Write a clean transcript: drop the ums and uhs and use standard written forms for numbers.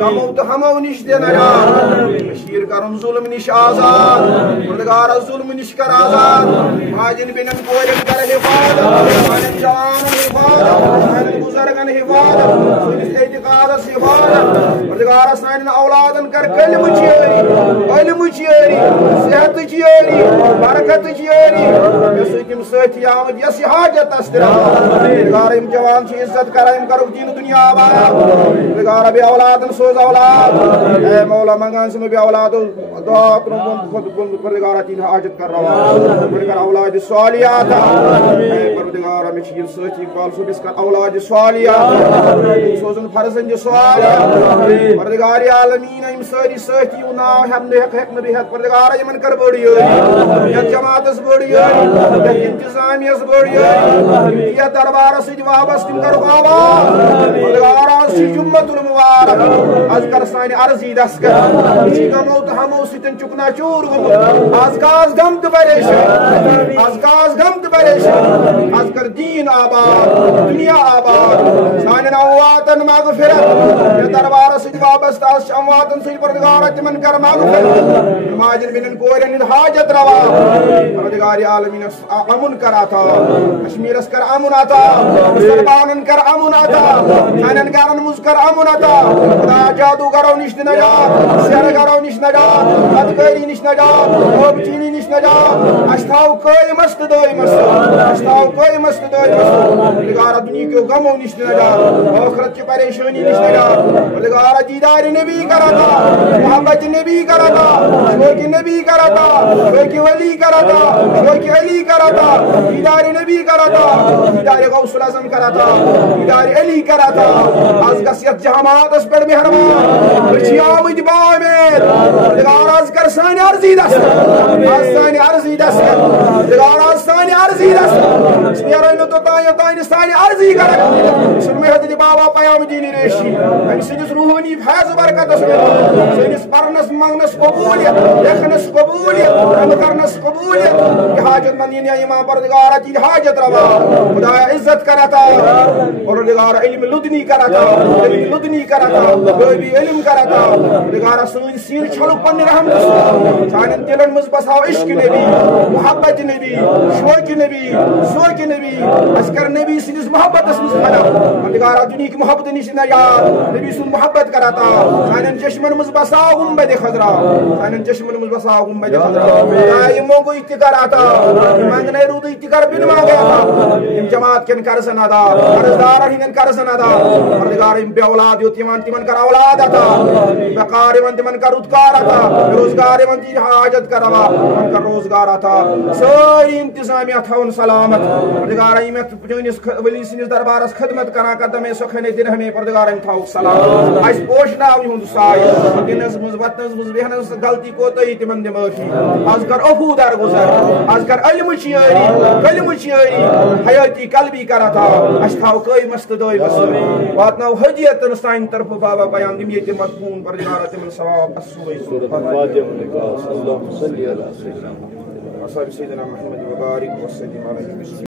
غمو تو ہمو نش دے نجات کشیر کرن ظلم نش آزاد پروردگار ظلم نش کر آزاد ماجن بینن کورن کر حفاظت سانن جوانن حفاظت سانن بزرگن حفاظت سانس اعتقادس حفاظت پروردگار سانن اولادن کر علم چیری صحت چیری برکت چیری یسم ساتھی آمد یس حاجت استرا پروردگار یم جوان چھ عزت کر یم کرو دین دنیا آباد پروردگار بے اولادن سوز اولاد اے مولا منگان سے بے اولاد دعا خود پروردگار تین حاجت کر رہا پروردگار اولاد صالحات اے پروردگار میں چھ ساتھی اقبال صبح اس کا اولاد صالحات سوزن فرزن جو صالحات پروردگار عالمین یم ساری ساتھی نا ہم نے حق نبی حق پروردگار یمن کر بڑی یا جماعت اس بڑی یا انتظامیہ اس بڑی یا دربار سے وابستہ کر آواز پروردگار سی جمعۃ المبارک از کر سانی عرضی دس کر اسی غمو تو ہمو ستن چکنا چور گم از کاز غم تو پریشان از کاز غم تو پریشان از کر دین آباد دنیا آباد سانی نواتن مغفرت یا دربار سے وابستہ امواتن سے پروردگار تمن کر مغفرت ماجن بنن کورن حاجت روا پروردگار عالمین امن کراتا کشمیر اس کر امن آتا مسلمانن کر امن آتا سانن کارن مذکر امن آتا خدا جادوگرو نش نجات سحرگرو نش نجات بدکاری نش نجات خوب چینی نش نجات اشتاو کوئی مست دوئی مست اشتاو کوئی مست دوئی مست پروردگار دنیا کے غمو نش نجات آخرت کی پریشانی نش نجات پروردگار دیدار نبی کراتا محبت نبی کراتا شوق نبی کراتا شوق ولی کراتا شوق علی کراتا دیدار نبی کراتا دیدار غوث الاعظم کراتا دیدار علی کراتا از گسیت جہامات اس پر مہربان بچی آمد بامیر پروردگار از کر سانی عرضی دست از سانی عرضی دست پروردگار از سانی عرضی دست اس نیرہ انو تو تائین سانی عرضی کرک سنمی حضرت بابا پیام دینی ریشی ان سجس روحانی فیض برکت اس میں سنس پرنس مانگنس قبولیت لیکھنس قبولیت رب کرنس قبولیت کہ حاجت مندین یا امام پروردگار کی حاجت روا خدا عزت کرتا پروردگار علم لدنی کرتا علم لدنی کرتا کوئی بھی علم کرتا پروردگار سن سین چھلو پن رحمت سانن دلن مز بساو عشق نبی محبت نبی شوق نبی سوق نبی اسکر نبی سنس محبت اسمس بنا پروردگار دنیا کی محبت نشنا یار نبی سن محبت کرتا سانن چشمن مز بساو گنبد خضرا سانن چشمن مز بساو گنبد خضرا دائموں کو اتکار آتا مانگنے رود اتکار بن مانگے آتا ام جماعت کن کرسن آتا قرضدار ہنن کرسن آتا پروردگار ام بے اولاد یتیمان تمن کر اولاد آتا بقار من تمن کر ادکار آتا روزگار من تیج حاجت کر روا من کر روزگار آتا ساری انتظامیہ تھون سلامت پروردگار ایمت پجونس ولی سنس دربارس خدمت کرا قدم سخن دن ہمیں پروردگار ام تھاو سلام اس پوشنا ہند سائے دنس مز وطنس مز بہنس غلطی کو تو تمن دماغی از کر افو در گزر از کر علم چیری کلم چیری حیاتی قلبی کرتا اشتاو کوئی مست دوئی مست واتناو حجیت نستائن طرف بابا بیان دمیت مدفون پر جنارت من ثواب السوئی اللہم صلی اللہ سیدنا محمد وبارک وسلم علیہ